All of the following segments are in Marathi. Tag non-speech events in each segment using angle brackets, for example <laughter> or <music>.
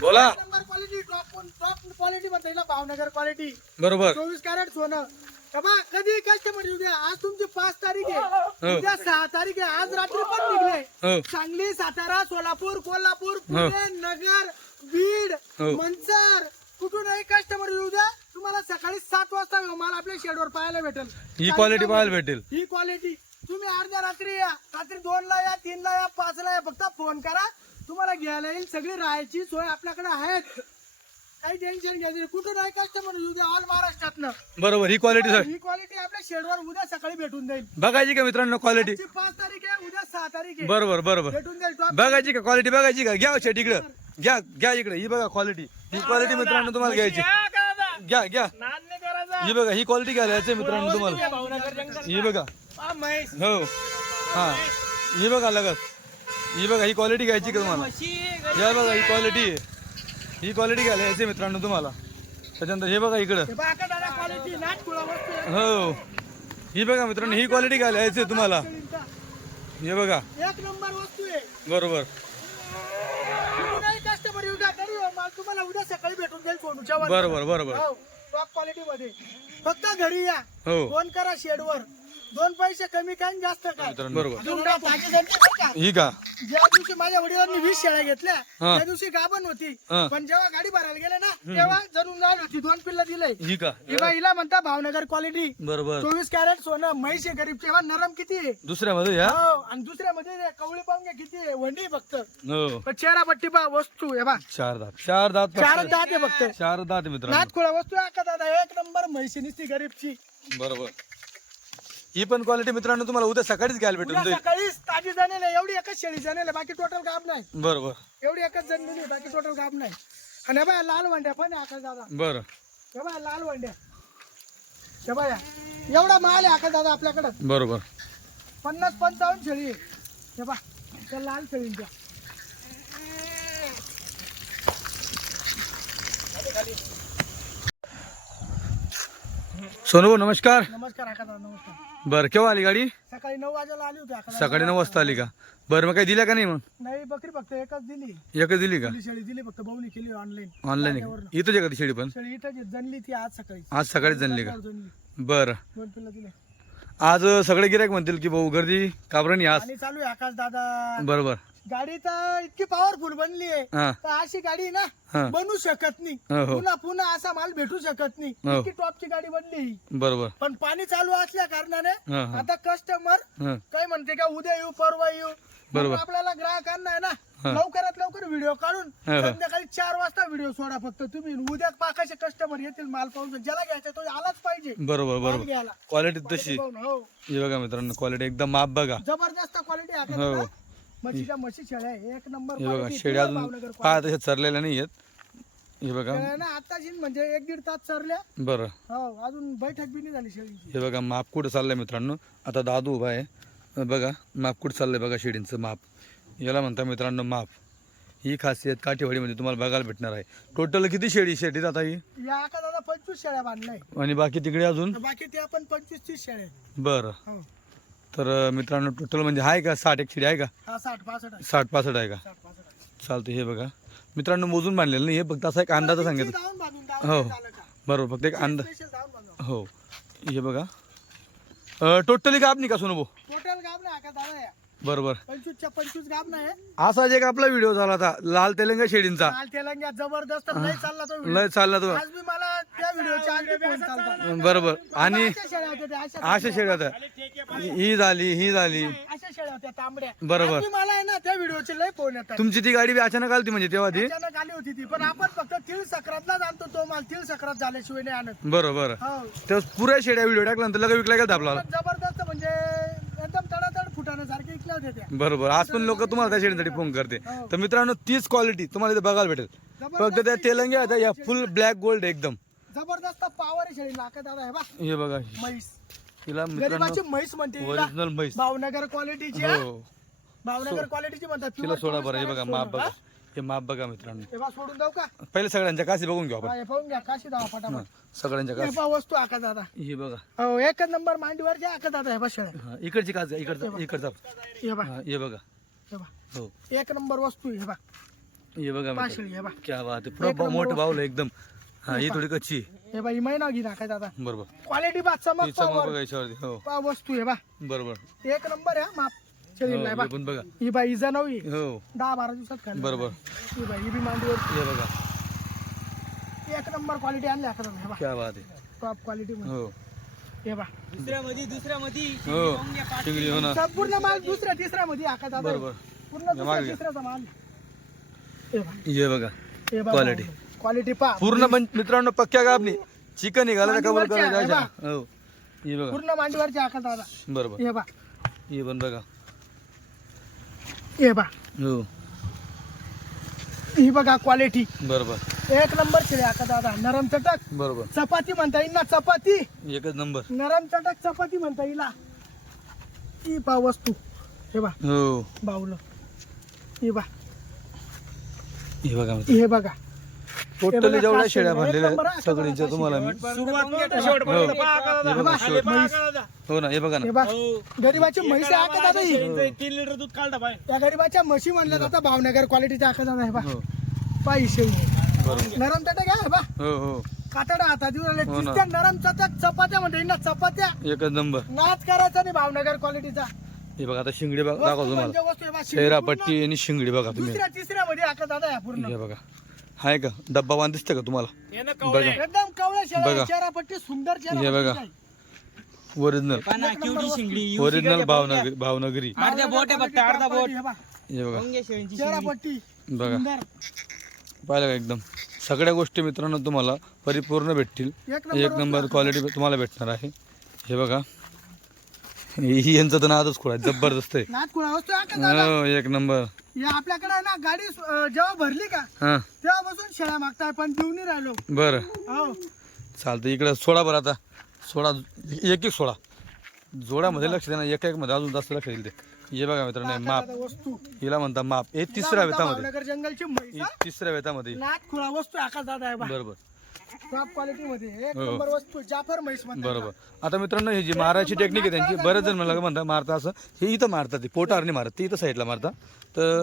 बोला. Number quality top top quality म्हणता येईल ना, भावनगर क्वालिटी बरोबर. चोवीस कॅरेट सोनं. कधी कस्टमर येऊ द्या. आज तुमची पाच तारीख हो. आहे उद्या सहा तारीख आहे. आज रात्री पण निघले हो. सांगली सातारा सोलापूर कोल्हापूर पुणे नगर बीड हो. मंचर. कुठूनही कस्टमर येऊ द्या? तुम्हाला सकाळी सात वाजता माल आपल्या शेडवर पाहायला भेटेल. ही क्वालिटी पाहायला भेटेल. ही क्वालिटी तुम्ही अर्ध्या रात्री या. रात्री दोन ला या तीन ला या पाच ला या. फक्त फोन करा. तुम्हाला घ्यायला येईल. सगळी राहायची सोय आपल्याकडे आहेत. काही टेन्शन घ्यायचं. कुठून आहे कस्टमर येऊ द्या. ऑल महाराष्ट्रातनं. बरोबर ही क्वालिटी सर. ही क्वालिटी आपल्या शेडवर उद्या सकाळी भेटून जाईल. बघायची का मित्रांनो क्वालिटी आजची पाच तारीख आहे उद्या सहा तारीख आहे. बरोबर बरोबर. भेटून जाईल top. बघायची का क्वालिटी बघायची का? घ्या शेट इकडं. घ्या घ्या इकडे. ही बघा क्वालिटी ही क्वालिटी मित्रांनो तुम्हाला घ्यायची. घ्या घ्या. ही बघा ही क्वालिटी घ्यायला यायची मित्रांनो तुम्हाला. ही बघा. हो. हा ही बघा लगत. ही बघा ही क्वालिटी घ्यायची का तुम्हाला? या बघा ही क्वालिटी ही क्वालिटी घ्यायला यायची मित्रांनो तुम्हाला. त्याच्यानंतर हे बघा इकडं. हे. हो. ही बघा मित्रांनो ही क्वालिटी घ्यायला यायची तुम्हाला. हे बघा. बरोबर. तुम्हाला उद्या सकाळी भेटून जाईल सोनूच्या वर. बरोबर बरोबर. हो टॉप क्वालिटी मध्ये. फक्त घरी या. हो. फोन करा शेडवर. दोन पैसे कमी काय आणि जास्त काय मित्रांनो. बरोबर. अजून काय ताजे झाले नाही का? ही का? ज्या दिवशी माझ्या वडिलांनी वीस शेळ्या घेतल्या हा. त्या दिवशी गाभण होती. हा. पण जेव्हा गाडी भरायला गेले ना तेव्हा जणून जाऊन होती दोन पिल्ल दिले ही का? हिला हिला म्हणता भावनगर क्वालिटी बरोबर. चोवीस कॅरेट सोनं म्हैस आहे गरीब तेव्हा नरम किती आहे? दुसऱ्यामध्ये या? हो आणि दुसऱ्यामध्ये ते कवळी पाहून घ्या किती आहे? वंडी फक्त. हो. पण चेहरा पट्टी पा वस्तू आहे बा. चार दात. चार दात चार. दात आहे फक्त. चार दात आहे मित्रांनो. नाथ खोळा वस्तू आहे का दादा एक नंबर म्हैसी निसती गरीबची. बरोबर. ही पण क्वालिटी मित्रांनो तुम्हाला उद्या सकाळीच घ्यायला भेटून उद्या जाईल सकाळीच ताजी जाणेल एवढी एकच शेळी जाणेल बाकी टोटल गाब नाही. बरोबर. एवढी एकच जणलेली बाकी टोटल गाब नाही. आणि हे बाय लाल वंड्या पण आहे आकाश दादा. बर. हे बाय लाल वंड्या. हे एवढा माल आहे आकाश दादा आपल्याकडं. बरोबर. पन्नास पंचावन्न शेळी आहे. हे बा त्या लाल शेळींच्या. सोनू नमस्कार. नमस्कार आकाश दादा नमस्कार. बर केव्हा आली गाडी? सकाळी नऊ वाजेला आली होती सकाळी नऊ वाजता. आली का? बरं मग काही दिल्या का नाही मग? नाही बकरी फक्त एकच दिली. एकच दिली का? दिली शेळी दिली फक्त बहुनी केली ऑनलाईन ऑनलाईन इथंच आहे का ती शेळी पण? शेळी इथं जनली ती आज सकाळी. आज सकाळीच जनली का? बरं. दोन पिल्लं दिले. आज सगळे गिरायक म्हणतील की भाऊ गर्दी काबरणी आज. आणि चालू आहे आकाश दादा बरोबर. गाडी तर इतकी पॉवरफुल बनली आहे. हा. तर अशी गाडी ना हा. बनू शकत नाही. हो, हो. पुन्हा पुन्हा असा माल भेटू शकत नाही. हो. इतकी टॉपची गाडी बनली ही. बरोबर. पण पाणी चालू असल्या कारणाने हा हा. आता कस्टमर हा. काय म्हणते का उद्या येऊ परवा येऊ. बरोबर. आपल्याला ग्राहकांना आहे ना. लवकरात लवकर व्हिडिओ काढून हा, हा. संध्याकाळी चार वाजता व्हिडिओ सोडा फक्त तुम्ही. उद्या पाकाचे कस्टमर येतील माल पाहून. ज्याला घ्यायचा तो आलाच पाहिजे. बरोबर माल बरोबर. घ्यायला. क्वालिटी तशी. पाहून, हो. हे बघा मित्रांनो क्वालिटी एकदम माप बघा. जबरदस्त क्वालिटी आहे हो. म्हशीच्या म्हशी शेळ्या आहे, एक नंबर हे बघा quality, शेळी pure अजून भावनगर तशा चरलेल्या नाही आहेत. हे बघा. शेळ्या ना आताची म्हणजे एक दीड तास चरल्या. बरं. हो अजून बैठक बी नाही झाली शेळीची. हे बघा माप कुठं चाललंय मित्रांनो? आता दादू उभा आहे. बघा माप कुठं चाललंय बघा शेळींचं माप. याला म्हणता मित्रांनो माप. ही खासियत काठीवाडीमध्ये तुम्हाला बघायला भेटणार आहे. टोटल किती शेळी शेतीत आता ही? या आका दादा पंचवीस शेळ्या बांधलाय आणि बाकी तिकडे अजून? बाकी ते आपण पंचवीस तीस शेळ्या आहेत. बरं. हो. तर मित्रांनो टोटल म्हणजे आहे का साठ? एक शेळी आहे का? हा साठ पासष्ट आहे. साठ पासष्ट आहे का. चालतं हे बघा. मित्रांनो मोजून बांधलेलं नाही हे फक्त असा एक अंदाज सांगितलं. हो. बरोबर फक्त एक अंदाज. हो. हे बघा. टोटली गाब नाही का सोनू भाऊ टोटल गाब नाही बरोबर. पंचवीसच्या पंचवीस गाब नाही. असाच एक आपला व्हिडिओ झाला होता लाल तेलंगा तेलंग्या जबरदस्त नाही चालला तो video. लय चालला तो. आज मी मला त्या व्हिडिओच्या आधी फोन चालता. बरोबर. आणि अशा शेळ्या होत्या त्या, अशा अशा शेळ्या होत्या. ही झाली ही झाली. अशा शेळ्या होत्या तांबड्या. बरोबर. आज मी मला आहे ना त्या व्हिडिओचे लय फोन येतात. तुमची ती गाडी बी अचानक आली म्हणजे तेव्हा ती? अचानक आली होती ती पण आपण फक्त तीळ सक्रातलाच आणतो तो माल तीळ सक्रात झाल्याशिवाय नाही आणत. बरोबर. हो. तर पुऱ्या शेड्या व्हिडिओ टाकल्यानंतर लगेच विकला गेला आपल्याला. पण जबरदस्त म्हणजे इकल्या होत्या बरोबर. आज पण लोक तुम्हाला त्या शेडीसाठी फोन करते. हो. तर मित्रांनो तीच क्वालिटी तुम्हाला इथे बघायला भेटेल. फक्त त्या तेलंग्या होत्या या फुल ब्लॅक गोल्ड एकदम. जबरदस्त पावर आहे शेळी नाका दादा हे बा हे बघा. म्हैस. हिला गरीबाची मित्रांनो म्हैस म्हणते हिला. ओरिजिनल म्हैस. भावनगर क्वालिटीची हा. हो? भावनगर क्वालिटीची म्हणतात. तिला सोडा बरं हे बघा माप बघा. हा? हे माप बघा मित्रांनो. हे बा सोडून जाऊ का? पहिले सगळ्यांच्या काशी बघून घेऊ आपण. हा, हे पाहून घ्या काशी दावा फटाफट. सगळ्यांच्या हे काशी. पहा वस्तू आका दादा. हे बघा. हो एकच नंबर मांडीवरची आका दादा हे बा शेळ्या. हा, इकडची काच इकडचा इकडचा. हे बा हा, हे बघा. हे बा हो. एक नंबर वस्तू आहे, हे बा हे बघा मित्रांनो. पाशळी हे बा क्या बात आहे. एक पुरा नंबर मोठं. बावलं एकदम. हा ही थोडी कच्ची आहे. हे बा ही महिना घे ना काय दादा. बरोबर. क्वालिटी बा चमक पावर बघा याच्यावरती हो. वस्तू आहे बा बरोबर. एक नंबर आहे हा, माप. शरीरला आहे हो, बा. पण बघा. ही बाई इजा नवी. हो. दहा बारा दिवसात बरोबर. ही बाई ही बी मांडीवर. हे बघा. एक नंबर क्वालिटी आणली आता हे बा. क्या बात आहे. टॉप क्वालिटी मध्ये. हो. हे बा. दुसऱ्या मध्ये दुसऱ्या मध्ये हो. शिंगडी हो ना संपूर्ण माल दुसऱ्या तिसऱ्या मध्ये आका दादा. बरोबर पूर्ण या दुसऱ्या मागे. तिसऱ्याचा माल. हे बा. हे बघा. हे बा Quality. क्वालिटी पा पूर्ण पण मित्रांनो पक्क्या गाबनी चिकन निघाला तर कबर मांडीवरच्या, करायच्या हे हो. हे बघा. पूर्ण मांडीवरची आका दादा. बरोबर. हे बा. हे पण बघा. हे बा. हो. ही बघा क्वालिटी बरोबर. एक नंबर शिळे आका दादा. नरम चटक. बरोबर. चपाती म्हणता येईल ना चपाती. एकच नंबर. नरम चटक चपाती म्हणता येईल. ही. पा वस्तू. हे बा. हो. बावलं. हे बा. हे बघा. हे बघा. टोटली जेवढ्या शेळ्या भरलेल्या आहेत सगळ्यांच्या तुम्हाला मी सुरुवात हो. हे. हो ना हे बघा हे ना बा गरीबाची म्हैस आहे आका दादा ही. तीन लिटर दूध काढता पाय या गरीबाच्या म्हशी म्हणल्या जातात भावनगर क्वालिटीच्या आका दादा हे बा हो. पायी शेळी बरोबर. नरम चटक आहे बा हो हो. कातडा हातात येऊन हो. दिसत्या नरम चटक चपात्या म्हणता ना चपात्या. एकच नंबर. नाच करायचा नाही भावनगर क्वालिटीचा. हे बघा आता शिंगडी बघा दाखवतो तुम्हाला. म्हणजे. शेरा पट्टी आणि शिंगडी बघा तुम्ही. दुसऱ्या तिसऱ्या मध्ये आका दादा आहे पूर्ण. हे बघा. हाय का? डब्बा बांध दिसतं का तुम्हाला? हे ना बघा. एकदम कवळ्या सुंदर हे आहे. ओरिजिनल. पाना केवढी शिंगडी ओरिजिनल भावनगरी भावनगरी. अर्ध्या बोट आहे फक्त अर्धा बोट. हे बा. हे बघा. अंगे शेळींची चेहरा पट्टी बघा. सुंदर. पाहिलं का एकदम? सगळ्या गोष्टी मित्रांनो तुम्हाला परिपूर्ण भेटतील. एक एक नंबर क्वालिटी तुम्हाला भेटणार आहे. हे बघा. यांचं तर नादच खोळा जबरदस्त आहे. वस्तू आहे का दादा? हो एक नंबर. या आपल्याकडे आहे ना गाडी अं, जेव्हा भरली का हा. तेव्हापासून शेळ्या मागताय पण देऊन नाही राहिलो. बरं. हो. चालतं इकडं सोडा बरं आता. सोडा एक एक सोडा. जोड्यामध्ये लक्ष द्या ना एक एक मध्ये अजून जास्त लक्ष देईल ते. हे बघा मित्रांनो हे माप. दादा वस्तू. हिला म्हणता माप. हे तिसऱ्या वेतामध्ये. भावनगर जंगलची म्हैस ही हा? तिसऱ्या वेतामध्ये. नाथ खुळा वस्तू आकाश दादा आहे बा बरोबर टॉप क्वालिटी मध्ये. एक हो. नंबर वस्तू जाफर म्हैस म्हणतात. बरोबर. आता मित्रांनो ही जी मारायची टेक्निक आहे त्यांची बरेच जण मला म्हणतात मारता असं. हे इथं मारतात ते पोटावर नाही मारत ते इथं साईडला मारता तर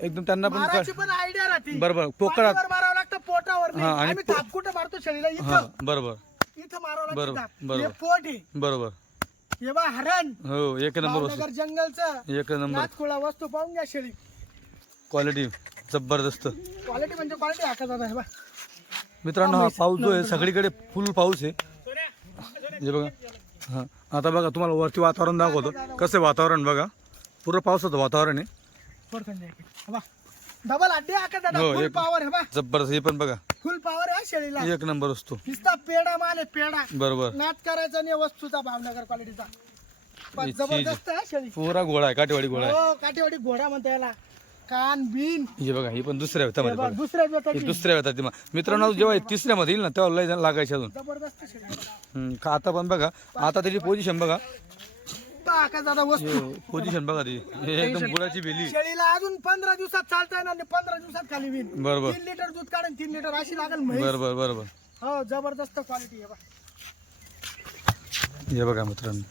एकदम त्यांना पण मारायची पण आयडिया राहते. बरोबर पोकळात पाठीवर मारावं लागतं पोटावर नाही. हा, आणि आम्ही पो- मारतो शरीराला हा इथं बरोबर. इथं मारावं बरोबर, लागतं. बरोबर. हे पोट आहे. बरोबर. हे बा हरण. हो एक नंबर वस्तू. जंगलचं. एक नंबर. वस्तू पाहून घ्या शेळी. क्वालिटी जबरदस्त. क्वालिटी म्हणजे क्वालिटी दादा? आहे बा. मित्रांनो हा पाऊस जो आहे सगळीकडे फुल पाऊस आहे. हे बघा. हा आता बघा तुम्हाला वरती वातावरण दाखवतो. कसं आहे वातावरण बघा. पूर्ण पावसाचं वातावरण आहे. हे डबल अड्डे हो, फुल एक- पॉवर आहे बा. जबरदस्त हे पण बघा. फुल पॉवर आहे शेळीला. एक नंबर असतो नुसता पेडा माल आहे पेडा बरोबर. नाच करायचा नाही वस्तूचा भावनगर क्वालिटीचा पण ही जबरदस्त आहे शेळी. पुरा घोडा आहे काटेवाडी घोडा आहे. हो काठीवाडी घोडा म्हणता याला. कान बिन. हे बघा ही पण दुसऱ्या हे बघ, बघा दुसऱ्या बेताची दुसऱ्या वेतात मित्रांनो जेव्हा हे तिसऱ्या मध्ये येईल ना तेव्हा लय लागायचे अजून. जबरदस्त शेळी आहे. हम्म, का आता पण बघा आता त्याची पोझिशन बघा. पहा आकाश दादा वस्तू. पोझिशन बघा ती. हे एकदम गुळाची बेली. शेळीला अजून पंधरा दिवसात चालता येणार नाही. पंधरा दिवसात खाली विन बरोबर. तीन लिटर दूध काढून तीन लिटर. अशी लागेल म्हैस. बरोबर बरोबर. हो जबरदस्त क्वालिटी आहे बा. हे बघा मित्रांनो.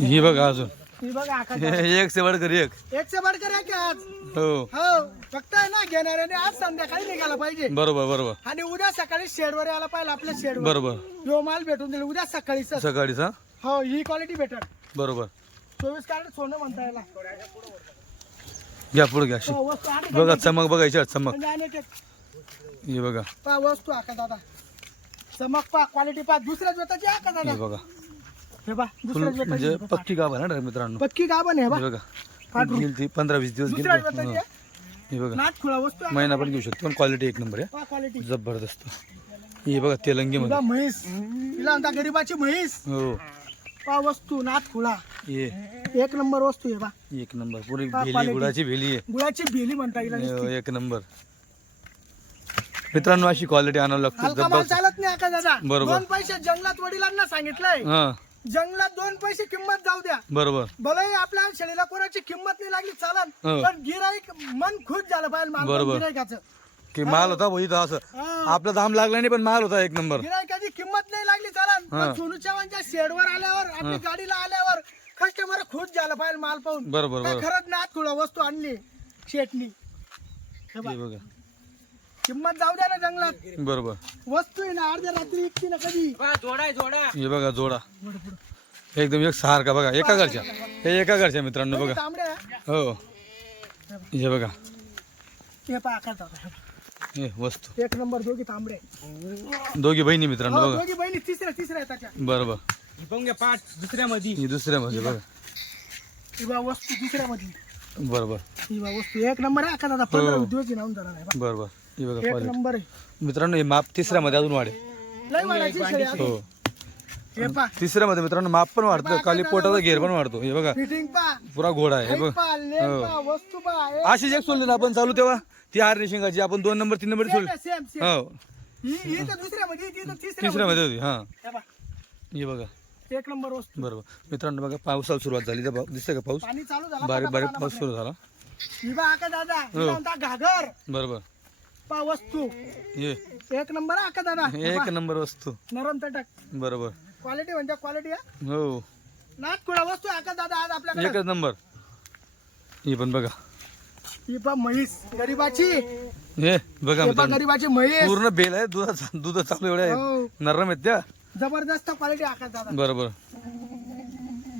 ही बघा अजून. ही बघा आकाश <laughs> एक से बडकर एक. एक से बडकर आहे की आज. हो. हो. फक्त आहे ना घेणाऱ्याने आज संध्याकाळी निघाला पाहिजे. बरोबर बरोबर. आणि उद्या सकाळी शेडवर यायला पाहिजे आपल्या शेडवर. बरोबर. जो माल भेटून दिला उद्या सकाळीच. सकाळीच हा? हो ही क्वालिटी भेटल. बरोबर. चोवीस कॅरेट सोनं म्हणता याला घ्या पुढे घ्या. अशी हो, वस्तू बघा चमक बघा चमक. म्हणजे आणि एक- हे बघा. पहा वस्तू आका दादा. चमक पा क्वालिटी पा दुसऱ्या जोताची आका हे दादा बघा. हे बा फुल म्हणजे पक्की गाभ आहे ना मित्रांनो. पक्की गाभण आहे बा. हे बघा गेली ती पंधरा वीस दिवस दुसऱ्या गेली आहे. हे बघा नाथ खुळा वस्तू आहे. महिना पण घेऊ शकतो पण क्वालिटी एक नंबर आहे. पहा क्वालिटी जबरदस्त. हे बघा तेलंगी तुला मध्ये म्हैस. तिला म्हणता गरीबाची म्हैस. हो. पा वस्तू नाथ खुळा. एक नंबर वस्तू आहे बा. एक नंबर पुरी हा, भेली quality. गुळाची भेली आहे. गुळाची भेली म्हणता येईल हो, एक नंबर. मित्रांनो अशी क्वालिटी आणावं लागते हलका माल जबरदस्त. चालत नाही आका दादा. बरोबर. दोन पैसे जंगलात वडिलांना सांगितलंय. हा. जंगलात दोन पैसे किंमत जाऊ द्या. बरोबर. भले आपल्या शेळीला कोणाची किंमत नाही लागली चालन. हो. पण गिराईक मन खुश झालं पाहिजे बरोबर. गिरायकाचं की माल होता भाऊ इथं असं. आपला दाम लागला नाही पण माल होता एक नंबर. गिरायकाची किंमत नाही लागली चालन. हा. पण सोनू चव्हाणच्या शेडवर आल्यावर आपली गाडीला आल्यावर कस्टमर खुश झालं पाहिजे माल पाहून. बरोबर काय बरोबर. खरंच नाथ थोडं वस्तू आणली शेटनी. हे. हे बघा. किंमत जाऊ द्या ना जंगलात. बरोबर. वस्तू आहे ना अर्ध्या रात्री इतकी ना कधी? जोडा जोडा. हे बघा जोडा. एकदम एक सारखा बघा एका घरच्या. हे एका घरच्या मित्रांनो बघा तांबड्या. हो. हे बघा. हे पहा आकार दादा हे वस्तू. एक नंबर दोघी तांबडे दोघी बहिणी मित्रांनो हो, बघा. दोघी बहिणी तिसऱ्या तिसऱ्या आहे त्याच्या. बरोबर. घ्या पाठ दुसऱ्या मध्ये ही दुसऱ्या मध्ये बघा. ही बा वस्तू दुसऱ्या मधली बरोबर. ही बा वस्तू. एक नंबर आहे आका दादा. पंधरा दिवस नावून जाणार आहे बा. बरोबर. ही बघा एक क्वालिटी नंबर आहे. मित्रांनो हे माप तिसऱ्या मध्ये अजून वाढेल. लय वाढायची शेळी आता. हो हे पा. तिसऱ्या मध्ये मित्रांनो माप पण वाढतं. खाली पोटाचा घेर पण वाढतो. हे बघा. फिटिंग पा. पुरा घोडा आहे. हे बघ. पा लेन पा वस्तू पा अशीच एक सोडली ना आपण चालू तेव्हा. ती हार निशिंगाची आपण दोन नंबर तीन नंबर सोडली. सेम सेम हो. ही ही तर दुसऱ्या मध्ये ती तर तिसऱ्या तिसऱ्या मध्ये होती हा. मध्ये. हे हे बघा. एक नंबर वस्तू. बरोबर. मित्रांनो बघा पावसाला सुरुवात झाली. दिसतंय का पाऊस? पाणी चालू झाला बारीक बारीक पाऊस सुरू झाला. ही बा आका दादा हो. हिला म्हणता घागर. बरोबर. पा वस्तू. ये. एक नंबर आहे आका दादा? एक नंबर वस्तू. नरम तटक बरोबर. क्वालिटी म्हणजे क्वालिटी आहे हो. नाथ कुळा वस्तू आहे आका दादा आज आपल्याकडे? एकच नंबर. हे पण बघा. ही पा म्हैस. गरीबाची. हे बघा हे पा मित्रांनो. गरीबाची म्हैस. पूर्ण बेल आहे दुधाचा दूध चालू एवढ्या आहे हो. नरम आहेत त्या. जबरदस्त क्वालिटी आका दादा? बरोबर.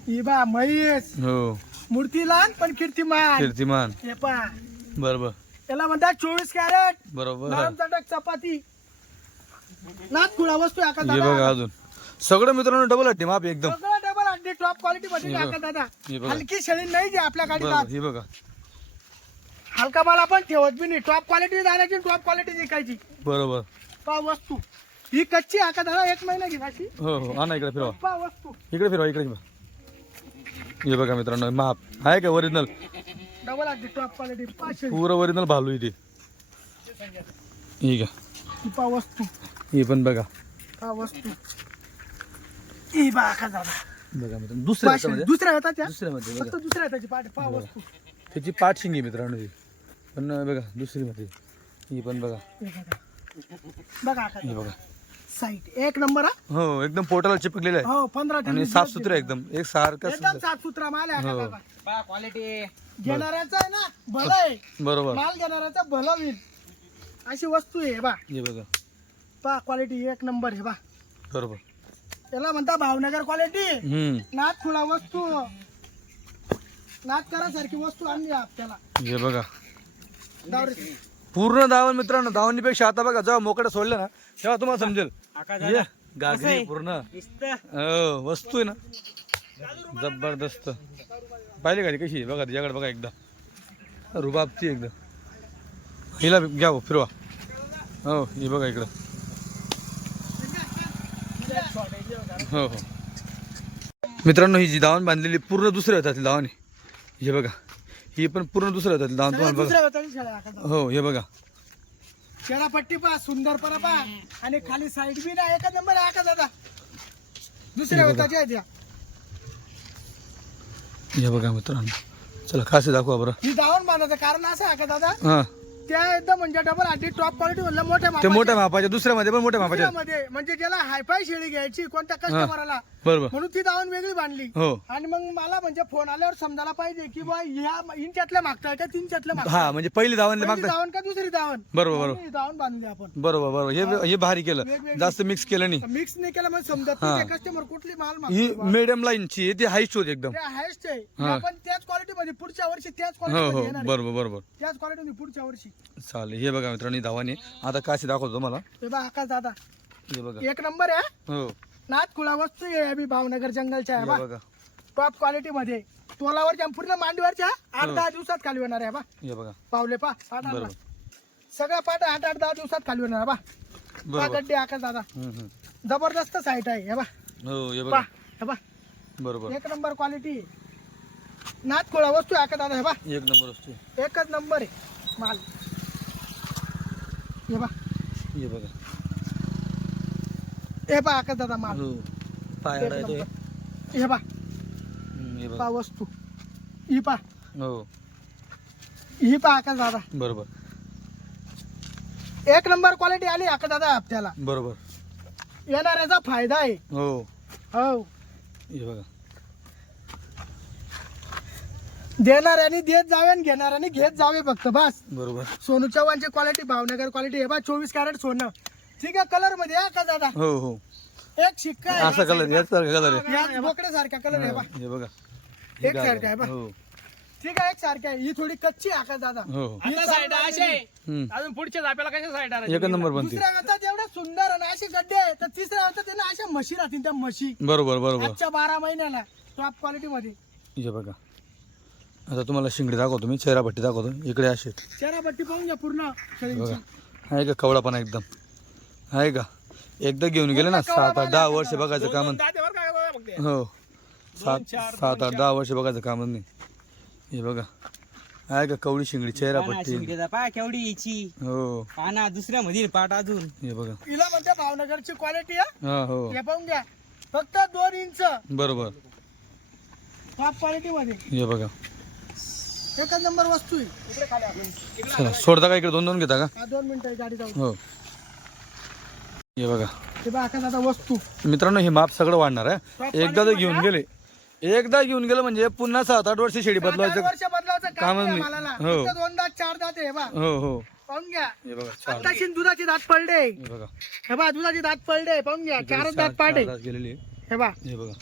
ही बा म्हैस. हो. मूर्ती लहान पण कीर्तिमान. कीर्तिमान. हे पा बरोबर. याला म्हणतात चोवीस कॅरेट. बरोबर. नरम चपाती. नाथ कुळा वस्तू आहे हे दादा? बघा अजून. सगळं मित्रांनो डबल हट्टी माप एकदम. सगळं डबल अंडी टॉप क्वालिटी मध्ये हे दादा. हे बघा. हलकी शेळी नाही जे आपल्या बरोबर हे बघा. हलका माल आपण ठेवत बी नाही. टॉप क्वालिटी जाण्याची टॉप क्वालिटी विकायची बरोबर. पा वस्तू. ही कच्ची आका दादा? एक महिना घेण्याची हो हो. आणा इकडे फिरवा. पा वस्तू. इकडे फिरवा इकडे फिरवा. हे बघा मित्रांनो माप. आहे का ओरिजिनल डबल टॉप क्वालिटी पुरं ओरिजिनल भालू इथे. ठीक आहे ही पा वस्तू. हे पण बघा. पा वस्तू. ही बा आका दादा बघा मित्रांनो दुसऱ्या. हातामध्ये. दुसऱ्यामध्ये फक्त बघा. दुसऱ्या येताची पाठ पा वस्तू. त्याची पाठ शिंगी मित्रांनो ही. पण बघा दुसरी मध्ये. ही पण बघा. हे बघा. हे बघा. साईट. एक नंबर हा? हो एकदम पोटाला चिपकलेलं आहे. हो पंधरा आणि वीस साफ दिवस सुथरं एकदम. एक सारखं एकदम साफ सुथरा माल आहे हो. क्वालिटी घेणाऱ्याचा आहे ना भलं आहे. बरोबर. माल घेणाऱ्याचा भलं होईल. अशी वस्तू आहे बा. हे बघा. पा क्वालिटी एक नंबर आहे बा. बरोबर. याला म्हणता भावनगर क्वालिटी हम्म. नाथ खुळा वस्तू. नाथ करासारखी वस्तू आणली आपल्याला. हे बघा. दावरी. पूर्ण धावण मित्रांनो धावणीपेक्षा आता बघा जेव्हा मोकळं सोडलं ना तेव्हा तुम्हाला समजेल. ये गागरी पूर्ण. हो वस्तू आहे ना. जबरदस्त. पाहिली ती कशी? बघा तिच्याकडे बघा एकदा. रुबाबती एकदा. हिला घ्या हो, फिरवा. हो ही बघा इकडं. हो हो. मित्रांनो ही जी दावण बांधलेली पूर्ण दुसऱ्या होतात दावण हे बघा. ही पण पूर्ण दुसऱ्या होतात दावण तुम्हाला बघा. हो हे बघा. शेळा पट्टी पा सुंदर परा पा आणि खाली साईड बी ना एका नंबर आहे आका दादा. दुसऱ्या होताच्या आहेत या हे बघा मित्रांनो चला खासे दाखवा बरं. ही दावण बांधायचं कारण असं आहे का दादा? हां. त्या एकदम म्हणजे डबल आधी टॉप क्वालिटी मधल्या मोठ्या ते. मोठ्या मापाच्या दुसऱ्यामध्ये पण मोठ्या मापाच्या मध्ये म्हणजे ज्याला हायफाय शेळी घ्यायची कोणत्या कस्टमरला बरोबर. म्हणून ती दावण वेगळी बांधली. हो. आणि मग मला म्हणजे फोन आल्यावर समजायला पाहिजे की बा ह्या इंच्यातल्या मागताय का तीनच्यातल्या मागताय हा म्हणजे पहिली धावणले पहिली मागता दावण का दुसरी दावण? बरोबर बरोबर. म्हणून ही दावण बांधली आपण. बरोबर बरोबर. हे हे. भारी केलं. जास्त मिक्स केलं नाही. मिक्स नाही केलं मग समजत हा. नाही कस्टमर कुठली माल ही मिडियम लाईनची आहे ती हाईस्ट होती एकदम. हायस्ट आहे हा. आपण त्याच क्वालिटी मध्ये पुढच्या वर्षी त्याच हो क्वालिटी हो. मध्ये येणार आहे. बरोबर बरोबर. त्याच क्वालिटी मध्ये पुढच्या वर्षी. चालेल. हे बघा मित्रांनो ही धावाने आता काशी दाखवतो तुम्हाला. हे आकाश दादा हे बघा. एक नंबर आहे हो. नाथ खुळा वस्तू आहे भावनगर जंगलच्या आहे हे बा बघा. टॉप क्वालिटी मध्ये. तोलावरच्या आणि पूर्ण मांडीवरच्या आठ हो. दहा दिवसात खाली होणार आहे बा. हे बघा. पावले पा आठ आठ बरोबर. सगळ्या पाट आठ आठ दहा दिवसात खाली होणार आहे बा. बरोबर. गड्डे आकाश दादा हम्म, हम्म. जबरदस्त साईट आहे हे बा हो हे पा बघा. हे बा बरोबर. एक नंबर क्वालिटी नाथ खुळा वस्तू आहे आकाश दादा हे बा एक नंबर असतो एकच नंबर आहे माल. हे बा हे बघा. हे पा आकाश दादा माल. हो. हे बा हे पा वस्तू. ही पा हो. ही पा आकाश दादा. बरोबर. एक नंबर क्वालिटी आली आकाश दादा हप्त्याला बरोबर. येणाऱ्याचा फायदा आहे. हो. हो. हे बघा. देणाऱ्याने देत जावे आणि घेणाऱ्याने घेत जावे फक्त बस. बरोबर. सोनू चव्हाणची क्वालिटी भावनगर क्वालिटी हे बा चोवीस कॅरेट सोनं. ठीक आहे कलरमध्ये हा का दादा हो हो. एक शिक्का आहे. असा कलर याच सारखा कलर आहे. या बोकड्यासारखा कलर आहे बा. हे बघा. हे एक सारखं आहे बा. हो. ठीक आहे एक सारखी आहे. ही थोडी कच्ची आहे का दादा. हो. हो. आता साईड असे हम्म. अजून पुढच्या जाप्याला कशा साईड एक नंबर बनते दुसऱ्या गटात एवढे सुंदर आणि असे गड्डे आहे तर तिसऱ्या गटात त्यांना अशा म्हशी राहतील त्या म्हशी. बरोबर बरोबर. आजच्या बारा महिन्याला टॉप क्वालिटी मध्ये. हे बघा. आता तुम्हाला शिंगडी दाखवतो मी चेहरा पट्टी दाखवतो. इकडे असे चेहरापट्टी पाहून घ्या पूर्ण शरीरची. बघा आहे का कवडा पण एकदम. आहे का? एकदा घेऊन गेले ना सात आठ दहा वर्ष बघायचं काम. हो. सात सात आठ दहा वर्ष बघायचं कामच नाही हे बघा. आहे का कवडी शिंगडी चेहरा पट्टी पा केवढी याची हो. पाना दुसऱ्या मध्ये पाठ अजून. हे बघा. हिला म्हणते भावनगरची क्वालिटी आहे हा हो. हे पाहून घ्या. फक्त दोन इंच. बरोबर. टॉप क्वालिटी मध्ये. हे बघा. एकच नंबर वस्तू आहे. सोडता का इकडे? दोन दोन घेता का? दोन मिनिटं गाडी जाऊ. हो. हे बघा. हे बघा आता वस्तू. मित्रांनो हे माप सगळं वाढणार आहे. एकदा जर घेऊन गेले. एकदा घेऊन गेलं म्हणजे पुन्हा सात आठ वर्ष शेडी बदलायचं काम नाही. हो. फक्त दोन दात चार दात आहे हे हो हो. पाहून घ्या. बघा दुधाची दात पडले. हे बघा. बा दुधाची दात पडले. पाहून घ्या चारच दात चार- पाडे गेलेली. हे बा हे बघा.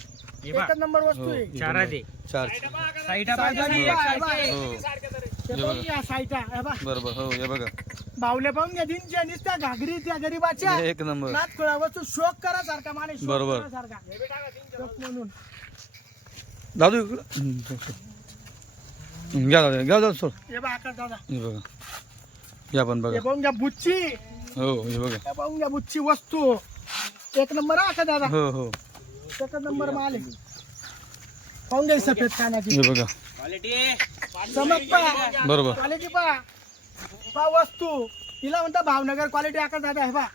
एकच नंबर वस्तू हो आहे. हे चारा बघा. दे. चार. बघा, साईटा बरोबर बघा. बावले पाहून घ्या दिनच्या नुसत्या घागरी त्या गरीबाच्या. एक नंबर. नात खुळा वस्तू शोक करा सारखा माने शोक बरोबर. म्हणून. दादू इकडं. घ्या दादा घ्या दादा सोड. हे बा आकाश दादा. हे बघा. या पण हे बघा पाहून घ्या बुच्ची. हो हे बघा. हे पाहून घ्या बुच्ची वस्तू. एक नंबर हा आकाश दादा. हो हो. एकच नंबर माल आहे. पाहून घ्या ही सफेद कानाची. हे बघा. क्वालिटी. चमक पा बरोबर. क्वालिटी पा पा वस्तू. हिला म्हणता भावनगर क्वालिटी आकाश दादा हे बा.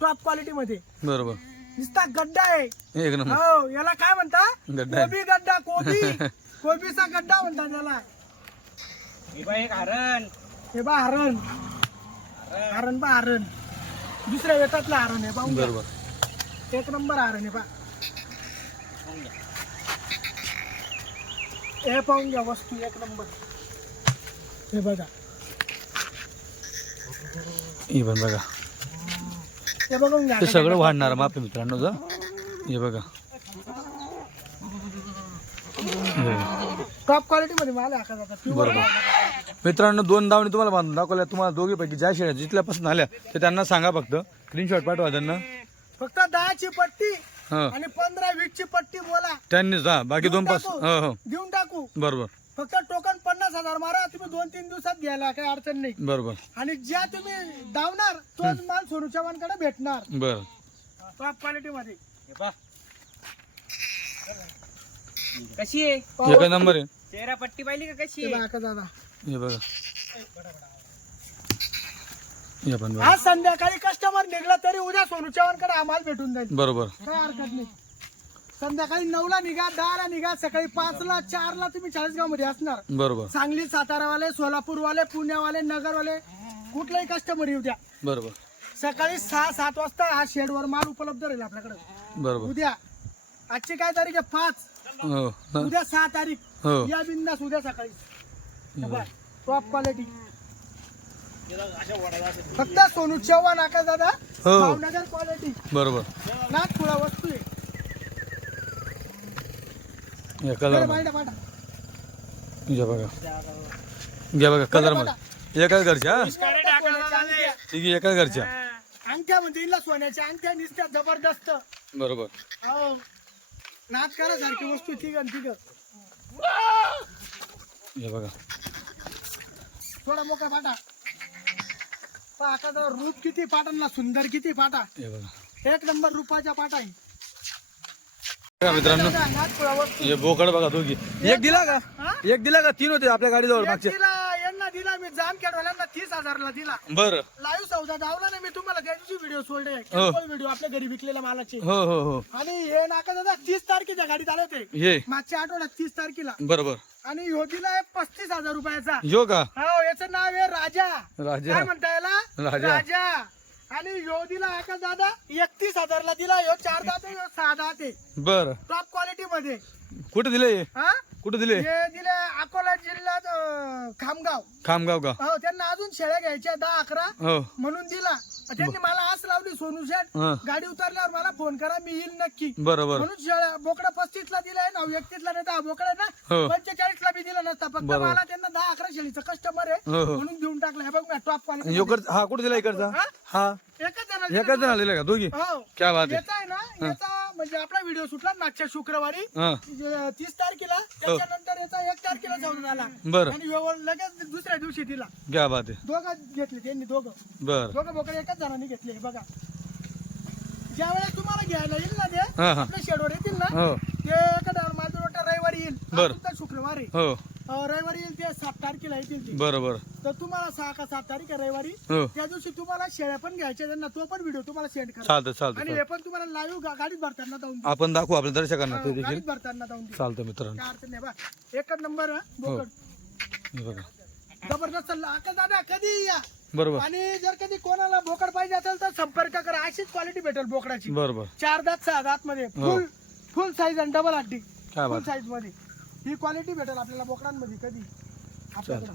टॉप क्वालिटी मध्ये. बरोबर. नुसता गड्डा आहे. एक नंबर. हो याला काय म्हणता? गड्डा आहे. कोबी गड्डा कोबी. <laughs> कोबीचा गड्डा म्हणता त्याला एक हरण. हे बा हरण. हरण. बा हरण. दुसऱ्या वेतातलं हरण आहे. पाहून घ्या. बरोबर. एक नंबर हरण आहे हे पाहून घ्या वस्तू एक नंबर. हे बघा. हे पण बघा. हे बघून घ्या. ते सगळं वाढणार माप आहे मित्रांनो जा. हे बघा. हे. टॉप क्वालिटी मध्ये माल आहे बरोबर. मित्रांनो दोन दावणी तुम्हाला बांधून दाखवल्या. तुम्हाला दोघीपैकी ज्या शेळ्या जिथल्यापासून आल्या ते त्यांना सांगा फक्त. स्क्रीनशॉट पाठवा त्यांना. फक्त दहाची पट्टी. आणि पंधरा वीस ची पट्टी बोला. त्यांनीच हा बाकी दोन पाच टाकू. हो हो. देऊन टाकू. बरोबर. फक्त टोकन पन्नास हजार मारा तुम्ही दोन तीन दिवसात घ्यायला काही अडचण नाही. बरोबर. आणि ज्या तुम्ही धावणार तोच माल सोनू चव्हाणकडे भेटणार. बरं. टॉप क्वालिटी मध्ये. कशी आहे? एकच नंबर आहे चेहरा पट्टी पाहिली का कशी आहे? दादा. हे बघा. आज संध्याकाळी कस्टमर निघला तरी उद्या सोनू चव्हाणकडे हा माल भेटून जाईल. बरोबर. काय हरकत नाही. संध्याकाळी नऊला निघा दहाला निघा सकाळी पाचला चारला तुम्ही चाळीसगावमध्ये असणार. बरोबर. सांगली सातारावाले सोलापूरवाले पुण्यावाले नगरवाले कुठलाही कस्टमर येऊ द्या. बरोबर. सकाळी सहा सात वाजता हा शेडवर माल उपलब्ध राहील आपल्याकडे. बरोबर. उद्या. आजची काय तारीख आहे? पाच. हो ह, उद्या सहा तारीख. हो. या बिंदास उद्या सकाळी. टॉप क्वालिटी फक्त सोनू चव्हाण आकाश दादा हो. भावनगर क्वालिटी बरोबर. थोडा वस्तू आहे. कलर पाठा. घ्या बघा. घ्या बघा कलरमध्ये. एकाच घरच्या हा? सोन्याच्या अंगठ्या. ठीक आहे एकाच घरच्या. अंगठ्या म्हणजे हिला सोन्याच्या अंगठ्या निसत्या जबरदस्त. बरोबर. हो नाच करा सारखी वस्तू ठीक आहे ठीक हे बघा. थोडा मोका पाटा जरा रूप किती पाटांना सुंदर किती पाटा? हे बघा. एक नंबर रूपाच्या पाटा आहे. मित्रांनो हे बोकड बघा दोघी. एक दिला का? हा? एक दिला का? तीन होते आपल्या गाडीजवळ एक मागचे. दिला यांना दिला मी जाम खेळवाल्यांना तीस हजारला दिला. बरं. लाईव्ह सौदा धावला नाही मी तुम्हाला दिवशी व्हिडिओ सोडले. हो. व्हिडिओ आपल्या घरी विकलेल्या मालाचे. हो हो हो. आणि हे नाका दादा तीस तारखेच्या गाडीत आले होते. ये मागच्या आठवड्यात तीस तारखेला. बरोबर. आणि ह्यो दिला पस्तीस हजार रुपयाचा. यो का हो याचं नाव आहे राजा. राजा. काय म्हणता याला? राजा. राजा. आणि ह्यो दिला का दादा एकतीस हजारला दिला. ह्यो चार दात आहे, ह्यो सहा दात. आहे बर. टॉप क्वालिटी मध्ये. कुठे दिले हे? हा कुठे दिले हे दिले अकोला जिल्ह्यात अं, खामगाव. खामगाव का? हो त्यांना अजून शेळ्या घ्यायच्या दहा अकरा हो. म्हणून दिला. त्यांनी मला आस लावली सोनू शेठ. हा. गाडी उतरल्यावर मला फोन करा मी येईल नक्की. बरं बरं म्हणून शेळ्या बोकडा पस्तीस ला दिलाय ना एकतीस ला नाही दहा बोकडा ना हो. पंचेचाळीस ला बी दिला नसता. फक्त बरोबर. मला त्यांना दहा अकरा शेळीचं कस्टमर आहे हो हो. म्हणून देऊन टाकलं. हे बघ ना टॉप क्वालिटी योकर हा कुठे दिला इकडचा? हा? हा. एकच जणाला एकाच जण आलेला का? दोघी? हो. क्या बात आहे. याचा आहे ना याचा म्हणजे आपला व्हिडिओ सुटला मागच्या शुक्रवारी. हा. जे तीस तारखेला त्याच्यानंतर याचा एक तारखेला जाऊन आला. बरं. आणि व्यवहार लगेच दुसऱ्या दिवशी दिला. क्या बात आहे. दोघं घेतले त्यांनी दोघं. बर. दोघं बोकडे एकाच जणांनी घेतले हे बघा. ज्या वेळेस तुम्हाला घ्यायला येईल ना ते हा हा. आपल्या शेडवर येतील ना हो. ते एका माझं वाटतं रविवारी येईल. बरं. आज शुक्रवारी हो. अं, रविवारी येईल ते सात तारखेला येतील ते. बरं बरं. तर तुम्हाला सहा का सात तारीख आहे रविवारी. हो. त्या दिवशी तुम्हाला शेळ्या पण घ्यायच्या त्यांना तो पण व्हिडिओ तुम्हाला सेंड करा. चालतं चालतं आणि हे पण तुम्हाला लाईव्ह गाडीत भरताना जाऊन. आपण दाखवू आपल्या दर्शकांना ते हो, देखील. गाडीत भरताना जाऊन देऊ. चालतं मित्रांनो. काय अडचण नाही बा एकच नंबर हा, बोकड. हे बघा. जबरदस्त आता दादा कधी या? बरोबर. आणि जर कधी कोणाला बोकड पाहिजे असेल तर संपर्क करा. अशीच क्वालिटी भेटेल बोकडाची. बरोबर. चार दात सहा दात मध्ये. फुल फुल साईज आणि डबल हड्डी. काय फुल बात. साईजमध्ये. ही क्वालिटी भेटेल आपल्याला बोकडांमध्ये कधी. आपल्याकडं.